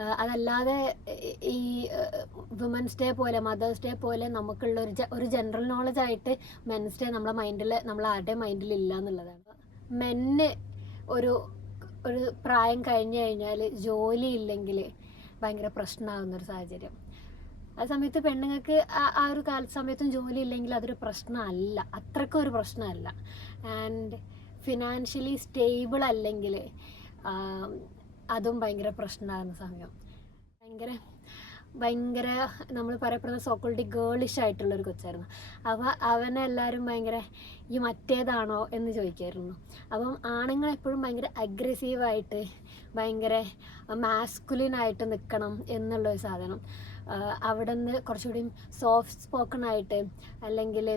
അതല്ലാതെ ഈ women's day പോലെ മദേഴ്സ് ഡേ പോലെ നമുക്കുള്ള ഒരു ഒരു ജനറൽ നോളജ് ആയിട്ട് മെൻസ് ഡേ നമ്മളെ മൈൻഡിൽ നമ്മൾ ആരുടെ മൈൻഡിൽ ഇല്ല എന്നുള്ളതാണ്. മെന്ന് ഒരു ഒരു പ്രായം കഴിഞ്ഞു കഴിഞ്ഞാൽ ജോലി ഇല്ലെങ്കിൽ ഭയങ്കര പ്രശ്നമാകുന്ന ഒരു സാഹചര്യം. ആ സമയത്ത് പെണ്ണുങ്ങൾക്ക് ആ- ഒരു കാല സമയത്തും ജോലി ഇല്ലെങ്കിൽ അതൊരു പ്രശ്നമല്ല. അത്രക്കും ഒരു പ്രശ്നമല്ല. ആൻഡ് ഫിനാൻഷ്യലി സ്റ്റേബിൾ അല്ലെങ്കിൽ അതും ഭയങ്കര പ്രശ്നമാകുന്ന സമയം. ഭയങ്കര ഭയങ്കര നമ്മൾ പറയപ്പെടുന്ന സോക്കോൾഡി ഗേളിഷ് ആയിട്ടുള്ള ഒരു കൊച്ചായിരുന്നു. അപ്പോൾ അവനെ എല്ലാവരും ഭയങ്കര ഈ മറ്റേതാണോ? എന്ന് ചോദിക്കായിരുന്നു. അപ്പം ആണുങ്ങൾ എപ്പോഴും ഭയങ്കര അഗ്രസീവായിട്ട് ഭയങ്കര മാസ്കുലിൻ ആയിട്ട് നിൽക്കണം എന്നുള്ള ഒരു സാധനം. അവിടെ നിന്ന് കുറച്ചുകൂടി സോഫ്റ്റ് സ്പോക്കൺ ആയിട്ട് അല്ലെങ്കിൽ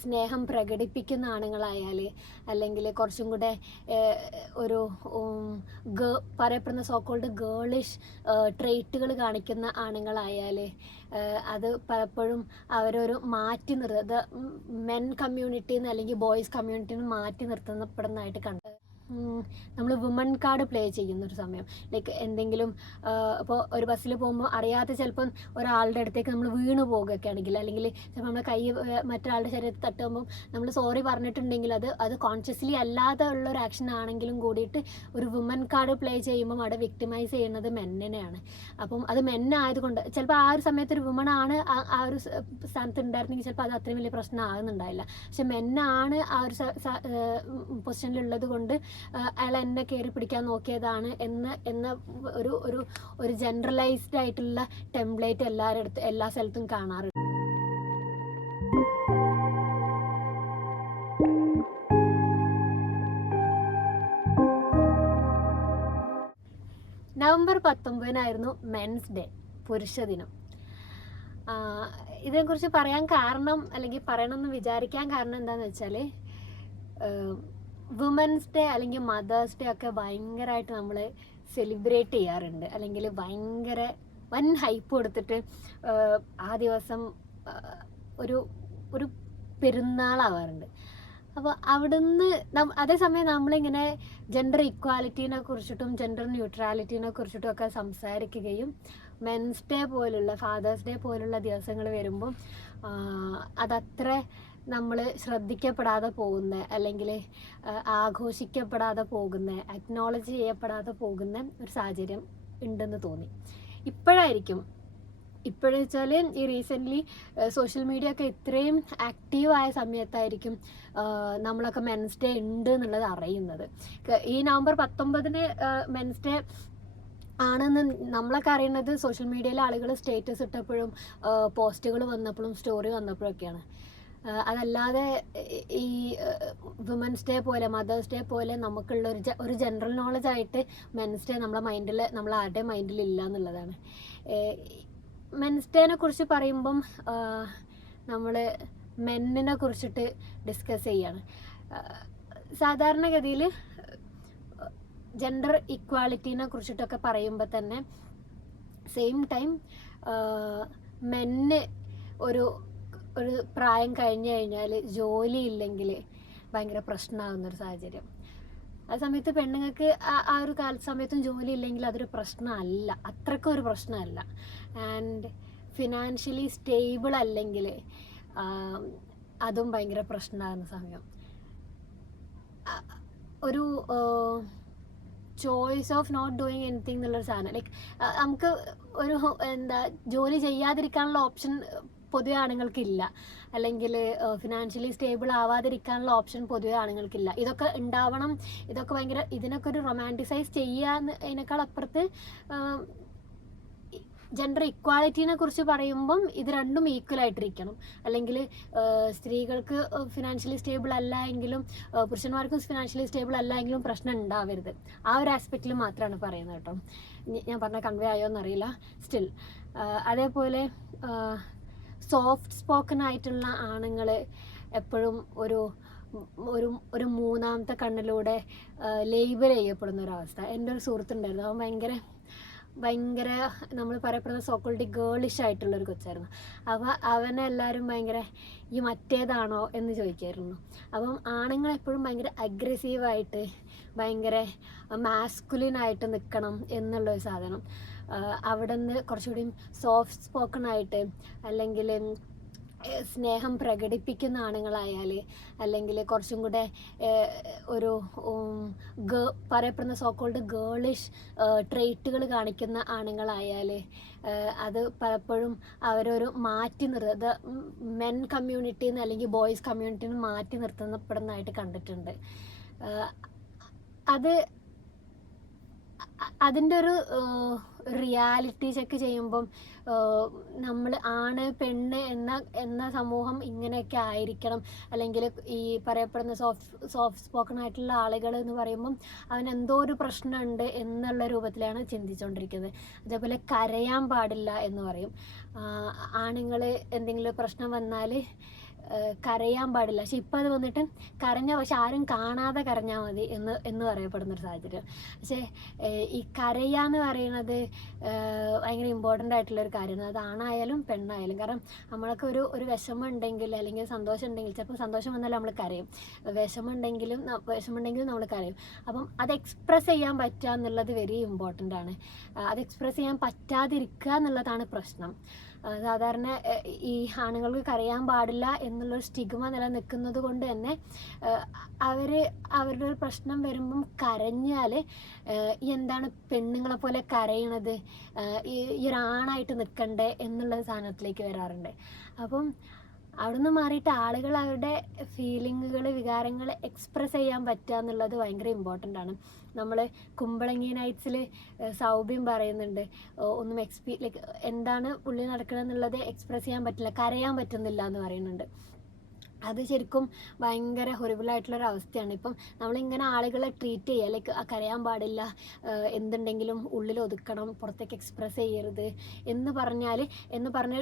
സ്നേഹം പ്രകടിപ്പിക്കുന്ന ആണുങ്ങളായാൽ അല്ലെങ്കിൽ കുറച്ചും കൂടെ ഒരു പറയപ്പെടുന്ന സോക്കോൾഡ് ഗേളിഷ് ട്രേറ്റുകൾ കാണിക്കുന്ന ആണുങ്ങളായാൽ അത് പലപ്പോഴും അവരൊരു മാറ്റി നിർത്തുന്നത് മെൻ കമ്മ്യൂണിറ്റിന്ന് അല്ലെങ്കിൽ ബോയ്സ് കമ്മ്യൂണിറ്റിന്ന് മാറ്റി നിർത്തപ്പെടുന്നതായിട്ട് കണ്ടു. നമ്മൾ വുമൺ കാർഡ് പ്ലേ ചെയ്യുന്ന ഒരു സമയം. ലൈക്ക് എന്തെങ്കിലും ഇപ്പോൾ ഒരു ബസ്സിൽ പോകുമ്പോൾ അറിയാതെ ചിലപ്പം ഒരാളുടെ അടുത്തേക്ക് നമ്മൾ വീണ് പോകുകയൊക്കെ ആണെങ്കിൽ അല്ലെങ്കിൽ ചിലപ്പോൾ നമ്മുടെ കൈ മറ്റൊരാളുടെ ശരീരത്തിൽ തട്ടുമ്പോൾ നമ്മൾ സോറി പറഞ്ഞിട്ടുണ്ടെങ്കിൽ അത് അത് കോൺഷ്യസ്ലി അല്ലാതെ ഉള്ള ഒരു ആക്ഷൻ ആണെങ്കിലും കൂടിയിട്ട് ഒരു വുമൺ കാർഡ് പ്ലേ ചെയ്യുമ്പോൾ അവിടെ വിക്ടിമൈസ് ചെയ്യുന്നത് മെന്നിനെയാണ്. അപ്പം അത് മെന്നായതുകൊണ്ട് ചിലപ്പോൾ ആ ഒരു സമയത്ത് ഒരു വുമൺ ആണ് ആ- ഒരു സ്ഥാനത്ത് ഉണ്ടായിരുന്നെങ്കിൽ ചിലപ്പോൾ അത് അത്രയും വലിയ പ്രശ്നം ആകുന്നുണ്ടായില്ല. പക്ഷെ മെന്നാണ് ആ ഒരു പൊസിഷനിലുള്ളത് കൊണ്ട് അയാൾ എന്നെ കയറി പിടിക്കാൻ നോക്കിയതാണ് എന്ന് എന്ന ഒരു ഒരു ഒരു ജനറലൈസ്ഡ് ആയിട്ടുള്ള ടെംപ്ലേറ്റ് എല്ലാവരുടെ എല്ലാ സ്ഥലത്തും കാണാറുണ്ട്. നവംബർ പത്തൊമ്പതിനായിരുന്നു മെൻസ് ഡേ പുരുഷ ദിനം. ഇതിനെക്കുറിച്ച് പറയാൻ കാരണം അല്ലെങ്കിൽ പറയണമെന്ന് വിചാരിക്കാൻ കാരണം എന്താണെന്ന് വെച്ചാൽ വുമൻസ് ഡേ അല്ലെങ്കിൽ മദേഴ്സ് ഡേ ഒക്കെ ഭയങ്കരമായിട്ട് നമ്മൾ സെലിബ്രേറ്റ് ചെയ്യാറുണ്ട്. അല്ലെങ്കിൽ ഭയങ്കര വൻ ഹൈപ്പ് കൊടുത്തിട്ട് ആ ദിവസം ഒരു ഒരു പെരുന്നാളാവാറുണ്ട്. അപ്പോൾ അവിടുന്ന് അതേസമയം നമ്മളിങ്ങനെ ജെൻഡർ ഇക്വാലിറ്റീനെ കുറിച്ചിട്ടും ജെൻഡർ ന്യൂട്രാലിറ്റീനെ കുറിച്ചിട്ടും ഒക്കെ സംസാരിക്കുകയും മെൻസ് ഡേ പോലുള്ള ഫാദേഴ്സ് ഡേ പോലുള്ള ദിവസങ്ങൾ വരുമ്പം അതത്ര നമ്മൾ ശ്രദ്ധിക്കപ്പെടാതെ പോകുന്ന അല്ലെങ്കിൽ ആഘോഷിക്കപ്പെടാതെ പോകുന്ന അക്നോളജ് ചെയ്യപ്പെടാതെ പോകുന്ന ഒരു സാഹചര്യം ഉണ്ടെന്ന് തോന്നി. ഇപ്പോഴായിരിക്കും. ഇപ്പോഴെന്ന് വെച്ചാൽ ഈ റീസെന്റ്ലി സോഷ്യൽ മീഡിയ ഒക്കെ ഇത്രയും ആക്റ്റീവായ സമയത്തായിരിക്കും നമ്മളൊക്കെ മെൻസ് ഡേ ഉണ്ട് എന്നുള്ളത് അറിയുന്നത് ഈ നവംബർ പത്തൊമ്പതിന് മെൻസ് ഡേ ആണെന്ന് നമ്മളൊക്കെ അറിയുന്നത് സോഷ്യൽ മീഡിയയിലെ ആളുകൾ സ്റ്റേറ്റസ് ഇട്ടപ്പോഴും പോസ്റ്റുകൾ വന്നപ്പോഴും സ്റ്റോറി വന്നപ്പോഴൊക്കെയാണ്. ആ, അതല്ലാതെ ഈ വുമൻസ് ഡേ പോലെ മദേഴ്സ് ഡേ പോലെ നമുക്കുള്ള ഒരു ഒരു ജനറൽ നോളജ് ആയിട്ട് മെൻസ് ഡേ നമ്മളെ മൈൻഡിൽ നമ്മൾ ആരുടെ മൈൻഡിൽ ഇല്ല എന്നുള്ളതാണ്. മെൻസ് ഡേനെ കുറിച്ച് പറയുമ്പം നമ്മൾ മെന്നിനെ കുറിച്ചിട്ട് ഡിസ്കസ് ചെയ്യാണ്. സാധാരണഗതിയിൽ ജെൻഡർ ഇക്വാളിറ്റീനെ കുറിച്ചിട്ടൊക്കെ പറയുമ്പോൾ തന്നെ സെയിം ടൈം മെന്ന് ഒരു ഒരു പ്രായം കഴിഞ്ഞു കഴിഞ്ഞാൽ ജോലി ഇല്ലെങ്കിൽ ഭയങ്കര പ്രശ്നമാകുന്ന ഒരു സാഹചര്യം. ആ സമയത്ത് പെണ്ണുങ്ങൾക്ക് ആ- ഒരു കാല സമയത്തും ജോലി ഇല്ലെങ്കിൽ അതൊരു പ്രശ്നമല്ല. അത്രക്കും ഒരു പ്രശ്നമല്ല. ആൻഡ് ഫിനാൻഷ്യലി സ്റ്റേബിൾ അല്ലെങ്കിൽ അതും ഭയങ്കര പ്രശ്നമാകുന്ന സമയം. ഒരു choice of not doing anything എന്നുള്ളൊരു സാധനം. ലൈക്ക് നമുക്ക് ഒരു എന്താ ജോലി ചെയ്യാതിരിക്കാനുള്ള ഓപ്ഷൻ പൊതുവെ ആണുങ്ങൾക്കില്ല. അല്ലെങ്കിൽ ഫിനാൻഷ്യലി സ്റ്റേബിൾ ആവാതിരിക്കാനുള്ള ഓപ്ഷൻ പൊതുവെ ആണുങ്ങൾക്കില്ല. ഇതൊക്കെ ഉണ്ടാവണം. ഇതൊക്കെ ഭയങ്കര ഇതിനൊക്കെ ഒരു റൊമാന്റിസൈസ് ചെയ്യാന്നതിനേക്കാൾ അപ്പുറത്ത് ജെൻഡർ ഇക്വാളിറ്റിനെ കുറിച്ച് പറയുമ്പം ഇത് രണ്ടും ഈക്വൽ ആയിട്ടിരിക്കണം. അല്ലെങ്കിൽ സ്ത്രീകൾക്ക് ഫിനാൻഷ്യലി സ്റ്റേബിൾ അല്ല എങ്കിലും പുരുഷന്മാർക്കും ഫിനാൻഷ്യലി സ്റ്റേബിൾ അല്ല എങ്കിലും പ്രശ്നം ഉണ്ടാവരുത്. ആ ഒരു ആസ്പെക്റ്റിൽ മാത്രമാണ് പറയുന്നത് കേട്ടോ. ഞാൻ പറഞ്ഞ കൺവേ ആയോ എന്നറിയില്ല. സ്റ്റിൽ അതേപോലെ സോഫ്റ്റ് സ്പോക്കൺ ആയിട്ടുള്ള ആണുങ്ങൾ എപ്പോഴും ഒരു ഒരു ഒരു മൂന്നാമത്തെ കണ്ണിലൂടെ ലേബൽ ചെയ്യപ്പെടുന്ന ഒരവസ്ഥ. എന്റെ ഒരു സുഹൃത്തുണ്ടായിരുന്നു. അവൻ ഭയങ്കര ഭയങ്കര നമ്മൾ പറയപ്പെടുന്ന സോക്കോൾഡി ഗേളിഷ് ആയിട്ടുള്ളൊരു കൊച്ചായിരുന്നു. അപ്പോൾ അവനെല്ലാവരും ഭയങ്കര ഈ മറ്റേതാണോ? എന്ന് ചോദിക്കായിരുന്നു. അപ്പം ആണുങ്ങൾ എപ്പോഴും ഭയങ്കര അഗ്രസീവായിട്ട് ഭയങ്കര മാസ്കുലിനായിട്ട് നിൽക്കണം എന്നുള്ളൊരു സാധനം. അവിടെ നിന്ന് കുറച്ചുകൂടി സോഫ്റ്റ് സ്പോക്കൺ ആയിട്ട് അല്ലെങ്കിൽ സ്നേഹം പ്രകടിപ്പിക്കുന്ന ആണുങ്ങളായാൽ അല്ലെങ്കിൽ കുറച്ചും കൂടെ ഒരു ഗേ പറയപ്പെടുന്ന സോക്കോൾഡ് ഗേളിഷ് ട്രേറ്റുകൾ കാണിക്കുന്ന ആണുങ്ങളായാൽ അത് പലപ്പോഴും അവരൊരു മാറ്റി നിർത്ത മെൻ കമ്മ്യൂണിറ്റിയിൽ നിന്ന് അല്ലെങ്കിൽ ബോയ്സ് കമ്മ്യൂണിറ്റിയിൽ നിന്ന് മാറ്റി നിർത്തപ്പെടുന്നതായിട്ട് കണ്ടിട്ടുണ്ട്. അത് അതിന്റെ ഒരു റിയാലിറ്റി ചെക്ക് ചെയ്യുമ്പം നമ്മൾ ആണ് പെണ്ണ് എന്ന എന്ന സമൂഹം ഇങ്ങനെയൊക്കെ ആയിരിക്കണം. അല്ലെങ്കിൽ ഈ പറയപ്പെടുന്ന സോഫ്റ്റ് സോഫ്റ്റ് സ്പോക്കൺ ആയിട്ടുള്ള ആളുകൾ എന്ന് പറയുമ്പം അവൻ എന്തോ ഒരു പ്രശ്നമുണ്ട് എന്നുള്ള രൂപത്തിലാണ് ചിന്തിച്ചുകൊണ്ടിരിക്കുന്നത് അതേപോലെ കരയാൻ പാടില്ല എന്ന് പറയും. ആണുങ്ങൾ എന്തെങ്കിലും പ്രശ്നം വന്നാൽ കരയാൻ പാടില്ല. പക്ഷെ ഇപ്പം അത് വന്നിട്ട് കരഞ്ഞ പക്ഷെ ആരും കാണാതെ കരഞ്ഞാൽ മതി എന്ന് എന്ന് പറയപ്പെടുന്നൊരു സാഹചര്യം. പക്ഷേ ഈ കരയാന്ന് പറയുന്നത് ഏഹ് ഭയങ്കര ഇമ്പോർട്ടന്റ് ആയിട്ടുള്ള ഒരു കാര്യമാണ്. അത് ആണായാലും പെണ്ണായാലും. കാരണം നമ്മളൊക്കെ ഒരു ഒരു വിഷമം ഉണ്ടെങ്കിൽ അല്ലെങ്കിൽ സന്തോഷം ഉണ്ടെങ്കിൽ ചിലപ്പോൾ സന്തോഷം വന്നാലും നമ്മൾ കരയും. വിഷമം ഉണ്ടെങ്കിലും ന- വിഷമം ഉണ്ടെങ്കിലും നമ്മൾ കരയും. അപ്പം അത് എക്സ്പ്രസ് ചെയ്യാൻ പറ്റുക എന്നുള്ളത് വെരി ഇമ്പോർട്ടന്റ് ആണ്. അത് എക്സ്പ്രസ് ചെയ്യാൻ പറ്റാതിരിക്കുക എന്നുള്ളതാണ് പ്രശ്നം. സാധാരണ ഈ ആണുങ്ങൾക്ക് കരയാൻ പാടില്ല എന്നുള്ളൊരു സ്റ്റിഗ്മ നിലനിൽക്കുന്നത് കൊണ്ട് തന്നെ അവർ അവരുടെ ഒരു പ്രശ്നം വരുമ്പം കരഞ്ഞാൽ എന്താണ് പെണ്ണുങ്ങളെ പോലെ കരയണത്? ഈ ഒരാണായിട്ട് നിൽക്കണ്ടേ എന്നുള്ള സാധനത്തിലേക്ക് വരാറുണ്ട്. അപ്പം അവിടുന്ന് മാറിയിട്ട് ആളുകൾ അവരുടെ ഫീലിങ്ങുകൾ വികാരങ്ങൾ എക്സ്പ്രസ് ചെയ്യാൻ പറ്റുക എന്നുള്ളത് ഭയങ്കര ഇമ്പോർട്ടന്റ് ആണ്. നമ്മൾ കുമ്പളങ്ങി നൈറ്റ്സിൽ സൗഭ്യം പറയുന്നുണ്ട് ഒന്നും എക്സ്പീ ലൈക്ക് എന്താണ് ഉള്ളിൽ നടക്കണം എന്നുള്ളത് എക്സ്പ്രസ് ചെയ്യാൻ പറ്റില്ല കരയാൻ പറ്റുന്നില്ല എന്ന് പറയുന്നുണ്ട്. അത് ശരിക്കും ഭയങ്കര ഹൊറിബിളായിട്ടുള്ളൊരു അവസ്ഥയാണ്. ഇപ്പം നമ്മളിങ്ങനെ ആളുകളെ ട്രീറ്റ് ചെയ്യുക ലൈക്ക് കരയാൻ പാടില്ല എന്തുണ്ടെങ്കിലും ഉള്ളിൽ ഒതുക്കണം പുറത്തേക്ക് എക്സ്പ്രസ് ചെയ്യരുത് എന്ന് പറഞ്ഞാൽ എന്ന് പറഞ്ഞ്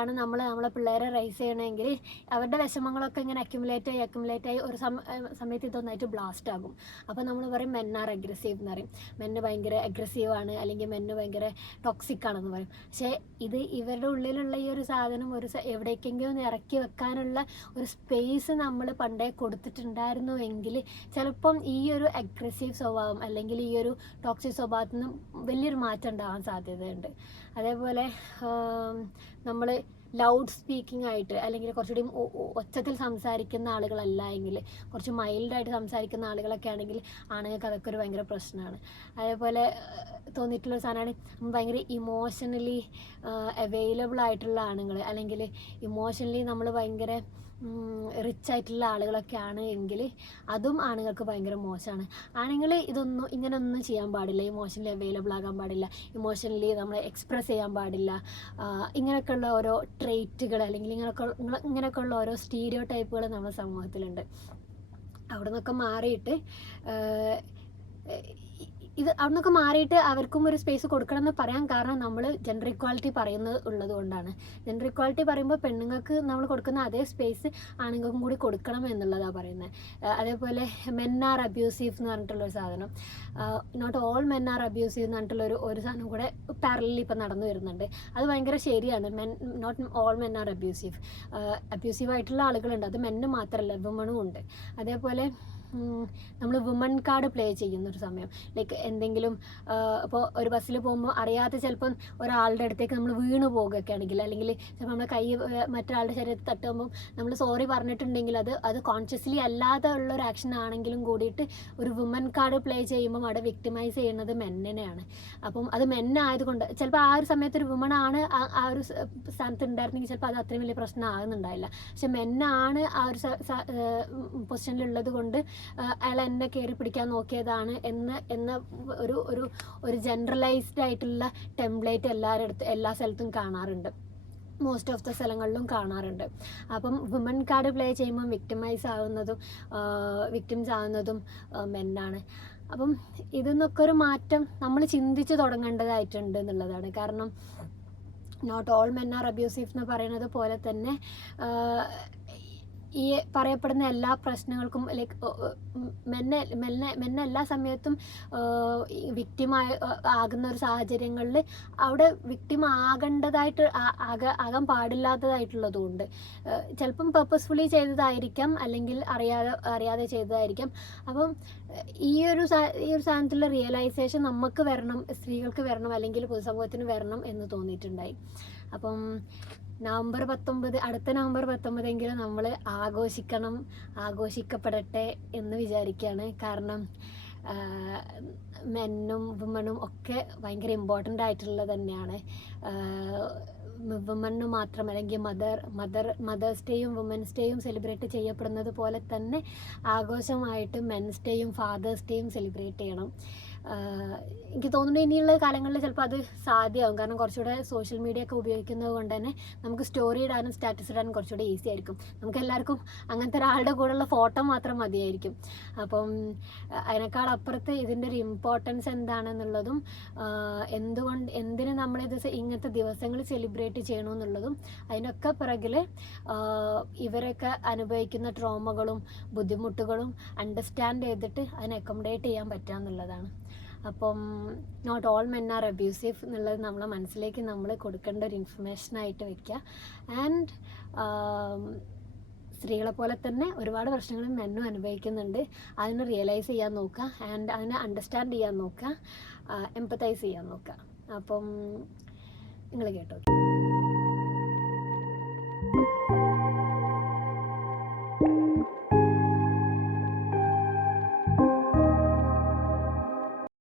ആണ് നമ്മൾ നമ്മളെ പിള്ളേരെ റൈസ് ചെയ്യണമെങ്കിൽ അവരുടെ വിഷമങ്ങളൊക്കെ ഇങ്ങനെ അക്യുമുലേറ്റ് ആയി അക്യുമുലേറ്റ് ആയി ഒരു സമയത്ത് ഇതൊന്നായിട്ട് ബ്ലാസ്റ്റ് ആകും. അപ്പോൾ നമ്മൾ പറയും മെന്നാർ അഗ്രസീവ് എന്ന് പറയും. മെന്ന് ഭയങ്കര അഗ്രസീവ് ആണ് അല്ലെങ്കിൽ മെന്ന് ഭയങ്കര ടോക്സിക് ആണെന്ന് പറയും. പക്ഷേ ഇത് ഇവരുടെ ഉള്ളിലുള്ള ഈ ഒരു സാധനം ഒരു എവിടേക്കെങ്കിലും ഇറക്കി വെക്കാനുള്ള ഒരു സ്പേസ് നമ്മൾ പണ്ടേ കൊടുത്തിട്ടുണ്ടായിരുന്നു എങ്കിൽ ചിലപ്പം ഈ ഒരു അഗ്രസീവ് സ്വഭാവം അല്ലെങ്കിൽ ഈ ഒരു ടോക്സിക് സ്വഭാവത്തിൽ നിന്നും വലിയൊരു മാറ്റം ഉണ്ടാവാൻ സാധ്യതയുണ്ട്. അതേപോലെ നമ്മൾ ലൗഡ് സ്പീക്കിംഗ് ആയിട്ട് അല്ലെങ്കിൽ കുറച്ചുകൂടി ഒച്ചത്തിൽ സംസാരിക്കുന്ന ആളുകളല്ല എങ്കിൽ കുറച്ച് മൈൽഡായിട്ട് സംസാരിക്കുന്ന ആളുകളൊക്കെ ആണെങ്കിൽ ആണുങ്ങൾക്ക് അതൊക്കെ ഒരു ഭയങ്കര പ്രശ്നമാണ്. അതേപോലെ തോന്നിയിട്ടുള്ള സാധനമാണ് ഭയങ്കര ഇമോഷണലി അവൈലബിൾ ആയിട്ടുള്ള ആണുങ്ങൾ അല്ലെങ്കിൽ ഇമോഷണലി നമ്മൾ ഭയങ്കര റിച്ച് ആയിട്ടുള്ള ആളുകളൊക്കെ ആണ് എങ്കിൽ അതും ആണുങ്ങൾക്ക് ഭയങ്കര മോശമാണ്. ആണുങ്ങൾ ഇതൊന്നും ഇങ്ങനെയൊന്നും ചെയ്യാൻ പാടില്ല. ഇമോഷണലി അവൈലബിൾ ആകാൻ പാടില്ല. ഇമോഷനലി നമ്മൾ എക്സ്പ്രസ് ചെയ്യാൻ പാടില്ല. ഇങ്ങനെയൊക്കെയുള്ള ഓരോ ട്രേറ്റുകൾ അല്ലെങ്കിൽ ഇങ്ങനെയൊക്കെ ഇങ്ങ- ഇങ്ങനെയൊക്കെയുള്ള ഓരോ സ്റ്റീരിയോ ടൈപ്പുകൾ നമ്മുടെ സമൂഹത്തിലുണ്ട്. അവിടെ നിന്നൊക്കെ മാറിയിട്ട് ഇത് അവിടെ നിന്നൊക്കെ മാറിയിട്ട് അവർക്കും ഒരു സ്പേസ് കൊടുക്കണം എന്ന് പറയാൻ കാരണം നമ്മൾ ജെൻഡർ ഇക്വാലിറ്റി പറയുന്നത് ഉള്ളത് കൊണ്ടാണ്. ജെൻഡർ ഇക്വാലിറ്റി പറയുമ്പോൾ പെണ്ണുങ്ങൾക്ക് നമ്മൾ കൊടുക്കുന്ന അതേ സ്പേസ് ആണുങ്ങൾക്കും കൂടി കൊടുക്കണം എന്നുള്ളതാണ് പറയുന്നത് അതേപോലെ മെൻ ആർ അബ്യൂസീവ് എന്ന് പറഞ്ഞിട്ടുള്ളൊരു സാധനം. Not all men are abusive എന്ന് പറഞ്ഞിട്ടുള്ളൊരു ഒരു സാധനം കൂടെ പാരലിൽ ഇപ്പം നടന്നു വരുന്നുണ്ട്. അത് ഭയങ്കര ശരിയാണ്. Men not all men are abusive abusive ആയിട്ടുള്ള ആളുകളുണ്ട്. അത് മെന്ന് മാത്രമല്ല വുമണും ഉണ്ട്. അതേപോലെ നമ്മൾ വുമൺ കാർഡ് പ്ലേ ചെയ്യുന്ന ഒരു സമയം. ലൈക്ക് എന്തെങ്കിലും ഇപ്പോൾ ഒരു ബസ്സിൽ പോകുമ്പോൾ അറിയാതെ ചിലപ്പം ഒരാളുടെ അടുത്തേക്ക് നമ്മൾ വീണ് പോകുകയൊക്കെ ആണെങ്കിൽ അല്ലെങ്കിൽ ചിലപ്പോൾ നമ്മുടെ കൈ മറ്റൊരാളുടെ ശരീരത്തിൽ തട്ടുമ്പോൾ നമ്മൾ സോറി പറഞ്ഞിട്ടുണ്ടെങ്കിൽ അത് അത് കോൺഷ്യസ്ലി അല്ലാതെ ഉള്ള ഒരു ആക്ഷൻ ആണെങ്കിലും കൂടിയിട്ട് ഒരു വുമൺ കാർഡ് പ്ലേ ചെയ്യുമ്പോൾ അവിടെ വിക്ടിമൈസ് ചെയ്യുന്നത് മെന്നിനെയാണ്. അപ്പം അത് മെന്നായതുകൊണ്ട് ചിലപ്പോൾ ആ ഒരു സമയത്ത് ഒരു വുമൺ ആണ് ആ- ഒരു സ്ഥാനത്ത് ഉണ്ടായിരുന്നെങ്കിൽ ചിലപ്പോൾ അത് അത്രയും വലിയ പ്രശ്നം ആകുന്നുണ്ടായില്ല പക്ഷെ മെന്നാണ് ആ ഒരു പൊസിഷനിലുള്ളത് കൊണ്ട് അയാൾ എന്നെ കയറി പിടിക്കാൻ നോക്കിയതാണ് എന്ന് എന്ന ഒരു ഒരു ഒരു ജനറലൈസ്ഡ് ആയിട്ടുള്ള ടെംപ്ലേറ്റ് എല്ലാവരുടെ എല്ലാ സ്ഥലത്തും കാണാറുണ്ട്. മോസ്റ്റ് ഓഫ് ദ സ്ഥലങ്ങളിലും കാണാറുണ്ട്. അപ്പം വുമൺ കാർഡ് പ്ലേ ചെയ്യുമ്പോൾ വിക്ടിമൈസ് ആവുന്നതും വിക്ടിംസ് ആവുന്നതും മെന്നാണ് അപ്പം ഇതെന്നൊക്കെ ഒരു മാറ്റം നമ്മൾ ചിന്തിച്ച് തുടങ്ങേണ്ടതായിട്ടുണ്ട് എന്നുള്ളതാണ്. കാരണം not all men are abusive എന്ന് പറയുന്നത് പോലെ തന്നെ ഈ പറയപ്പെടുന്ന എല്ലാ പ്രശ്നങ്ങൾക്കും ലൈക്ക് മെന്നെ മെന്നെ മെന്നെ എല്ലാ സമയത്തും വിക്റ്റിമായ ആകുന്ന ഒരു സാഹചര്യങ്ങളിൽ അവിടെ വിക്റ്റിം ആകേണ്ടതായിട്ട് ആക ആകാൻ പാടില്ലാത്തതായിട്ടുള്ളതുകൊണ്ട് ചിലപ്പം പർപ്പസ്ഫുള്ളി ചെയ്തതായിരിക്കാം അല്ലെങ്കിൽ അറിയാതെ അറിയാതെ ചെയ്തതായിരിക്കാം. അപ്പം ഈ ഒരു ഈ ഒരു സാധനത്തിലുള്ള റിയലൈസേഷൻ നമുക്ക് വരണം സ്ത്രീകൾക്ക് വരണം അല്ലെങ്കിൽ പൊതുസമൂഹത്തിന് വരണം എന്ന് തോന്നിയിട്ടുണ്ടായി. അപ്പം നവംബർ പത്തൊമ്പത് അടുത്ത നവംബർ പത്തൊമ്പതെങ്കിലും നമ്മൾ ആഘോഷിക്കണം ആഘോഷിക്കപ്പെടട്ടെ എന്ന് വിചാരിക്കുകയാണ് കാരണം മെന്നും വുമണും ഒക്കെ ഭയങ്കര ഇമ്പോർട്ടന്റ് ആയിട്ടുള്ളത് തന്നെയാണ്. വുമണ് മാത്രം അല്ലെങ്കിൽ മദർ മദർ മദേഴ്സ് ഡേയും വുമൻസ് ഡേയും സെലിബ്രേറ്റ് ചെയ്യപ്പെടുന്നത് പോലെ തന്നെ ആഘോഷമായിട്ട് മെൻസ് ഡേയും ഫാദേഴ്സ് ഡേയും സെലിബ്രേറ്റ് ചെയ്യണം. എനിക്ക് തോന്നുന്നു ഇനിയുള്ള കാലങ്ങളിൽ ചിലപ്പോൾ അത് സാധ്യമാകും കാരണം കുറച്ചുകൂടെ സോഷ്യൽ മീഡിയ ഒക്കെ ഉപയോഗിക്കുന്നത് കൊണ്ട് തന്നെ നമുക്ക് സ്റ്റോറി ഇടാനും സ്റ്റാറ്റസ് ഇടാനും കുറച്ചുകൂടെ ഈസി ആയിരിക്കും. നമുക്ക് എല്ലാവർക്കും അങ്ങനത്തെ ഒരാളുടെ കൂടെയുള്ള ഫോട്ടോ മാത്രം മതിയായിരിക്കും. അപ്പം അതിനേക്കാൾ അപ്പുറത്ത് ഇതിന്റെ ഒരു ഇമ്പോർട്ടൻസ് എന്താണെന്നുള്ളതും എന്തുകൊണ്ട് എന്തിന് നമ്മളിത് ഇങ്ങനത്തെ ദിവസങ്ങൾ സെലിബ്രേറ്റ് ചെയ്യണമെന്നുള്ളതും അതിനൊക്കെ പിറകിൽ ഇവരൊക്കെ അനുഭവിക്കുന്ന ട്രോമകളും ബുദ്ധിമുട്ടുകളും അണ്ടർസ്റ്റാൻഡ് ചെയ്തിട്ട് അതിനെ അക്കോമഡേറ്റ് ചെയ്യാൻ പറ്റുക എന്നുള്ളതാണ് അപ്പം not all men are abusive എന്നുള്ളത് നമ്മളെ മനസ്സിലേക്ക് നമ്മൾ കൊടുക്കേണ്ട ഒരു ഇൻഫർമേഷൻ ആയിട്ട് വെക്കുക ആൻഡ് സ്ത്രീകളെ പോലെ തന്നെ ഒരുപാട് പ്രശ്നങ്ങൾ മെന്നും അനുഭവിക്കുന്നുണ്ട്. അതിനെ റിയലൈസ് ചെയ്യാൻ നോക്കുക ആൻഡ് അതിനെ അണ്ടർസ്റ്റാൻഡ് ചെയ്യാൻ നോക്കുക എംപത്തൈസ് ചെയ്യാൻ നോക്കുക അപ്പം നിങ്ങൾ കേട്ടോ.